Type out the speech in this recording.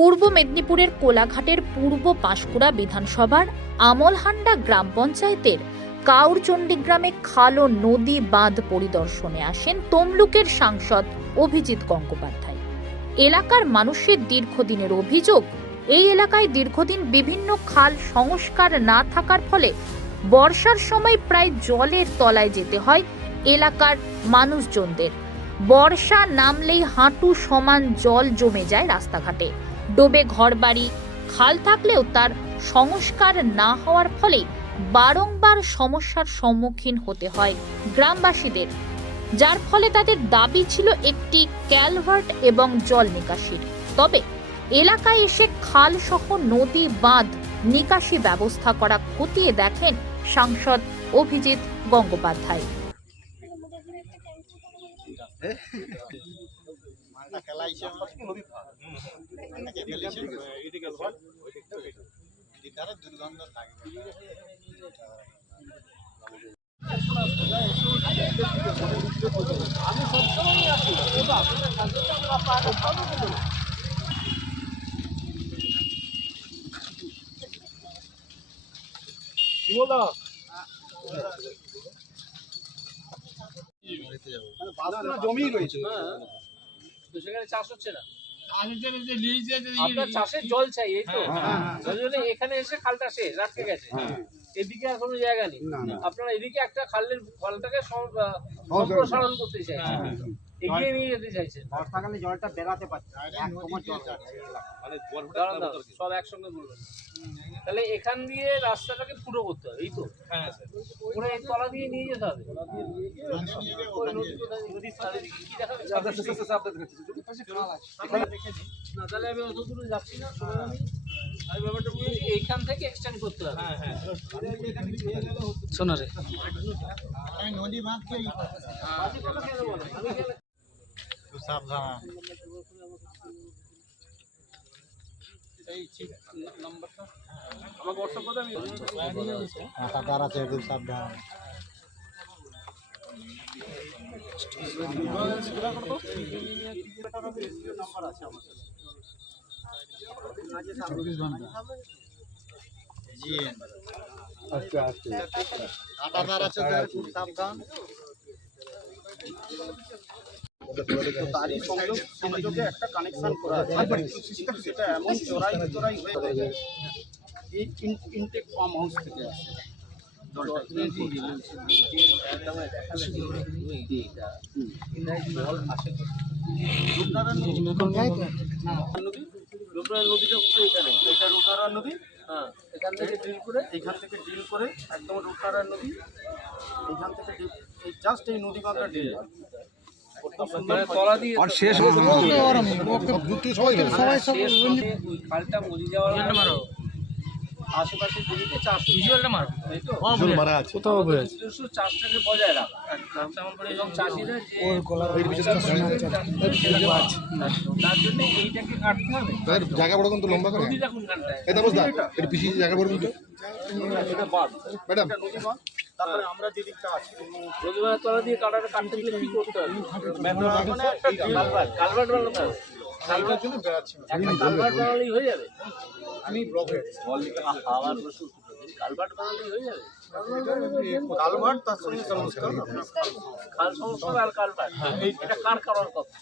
পূর্ব মেদিনীপুরের কোলাঘাটের পূর্ব পাঁশকুড়া বিধানসভার আমলহান্ডা গ্রাম পঞ্চায়েতের কাউরচণ্ডী গ্রামে খাল ও নদী বাঁধ পরিদর্শনে আসেন তমলুকের সাংসদ অভিজিৎ গঙ্গোপাধ্যায়। এলাকার মানুষের দীর্ঘদিনের অভিযোগ, এই এলাকায় দীর্ঘদিন বিভিন্ন খাল সংস্কার না থাকার ফলে বর্ষার সময় প্রায় জলের তলায় যেতে হয় এলাকার মানুষজনদের। বর্ষা নামলেই হাঁটু সমান জল জমে যায় রাস্তাঘাটে, ডোবে ঘরবাড়ি। খাল থাকলেও তার সংস্কার না হওয়ার ফলে বারংবার সমস্যার সম্মুখীন হতে হয় গ্রামবাসীদের, যার ফলে তাদের দাবি ছিল একটি ক্যালভার্ট এবং জল নিকাশির। তবে এলাকায় এসে খাল সহ নদী বাঁধ নিকাশি ব্যবস্থা করা খতিয়ে দেখেন সাংসদ অভিজিৎ গঙ্গোপাধ্যায়। জমি রয়েছে তো সেখানে চাষ হচ্ছে না, আপনার চাষের জল চাই, এই তো এখানে এসে খালটা শেষ আটকে গেছে, এদিকে আর কোনো জায়গা নেই। আপনারা এদিকে একটা খালটাকে সম্প্রসারণ করতে চাইছেন, এগিয়ে নিয়ে যেতে চাইছেন। বর্ষাকালে জলটা বেরাতে পারছে সব একসঙ্গে বলবেন, তাহলে এখান দিয়ে রাস্তাটাকে পুরো করতে হবে, এই তো পুরো এই তলা দিয়ে নিয়ে যেতে হবে। না তাহলে আমি অত দূরে যাচ্ছি না, আমি ব্যাপারটা বুঝেছি, এইখান থেকে এক্সটেন্ড করতে হবে। শোনা রে নদী বাঁধ সাবধান নাম্বারটা আমার হোয়াটসঅ্যাপ করে আমি সাবধান আছে, খুব সাবধান। নাম্বার আছে আমার জি আচ্ছা আচ্ছা আটাদার আছে, খুব সাবধান। তারই সংযোগে একটা কানেকশন করা আছে, সেটা এমন চড়াই হয়ে যায় এই ইনটেক ফার্ম হাউস থেকে আসে নদীটা এখানে, এটা রূপনারায়ণ নদী। হ্যাঁ, এখান থেকে ড্রিল করে একদম রূপনারায়ণ নদী, এখান থেকে জাস্ট এই নদী বাঁধটা ড্রিল আশেপাশে জমিতে চাষ চাষটাকে বজায় রাখা এবং চাষিরা তার জন্য এইটাকে কাটতে হবে। জায়গা বড় কিন্তু লম্বা করে নদীটা কোনখানটায়? এটা বুঝলা এটা পিছিয়ে জায়গা বড় কিন্তু এটা বাঁধ, ম্যাডাম নদী বাঁধ। তারপরে আমরা যে দিকটা আছি নদী বাঁধের তলা দিয়ে কাটাটা কাটতে গেলে কি করতে হবে? কালভার্ট বানাতে হবে। কালভার্টের জন্য বেড়াচ্ছি একটা কালভার্ট বানালেই হয়ে যাবে। আমি ব্লক হয়ে কালভার্ট বানালেই হয়ে যাবে। কালভার্ট তার সঙ্গে সংস্কার খাল সংস্কার আর কালভার্ট, এটা কার করার কথা?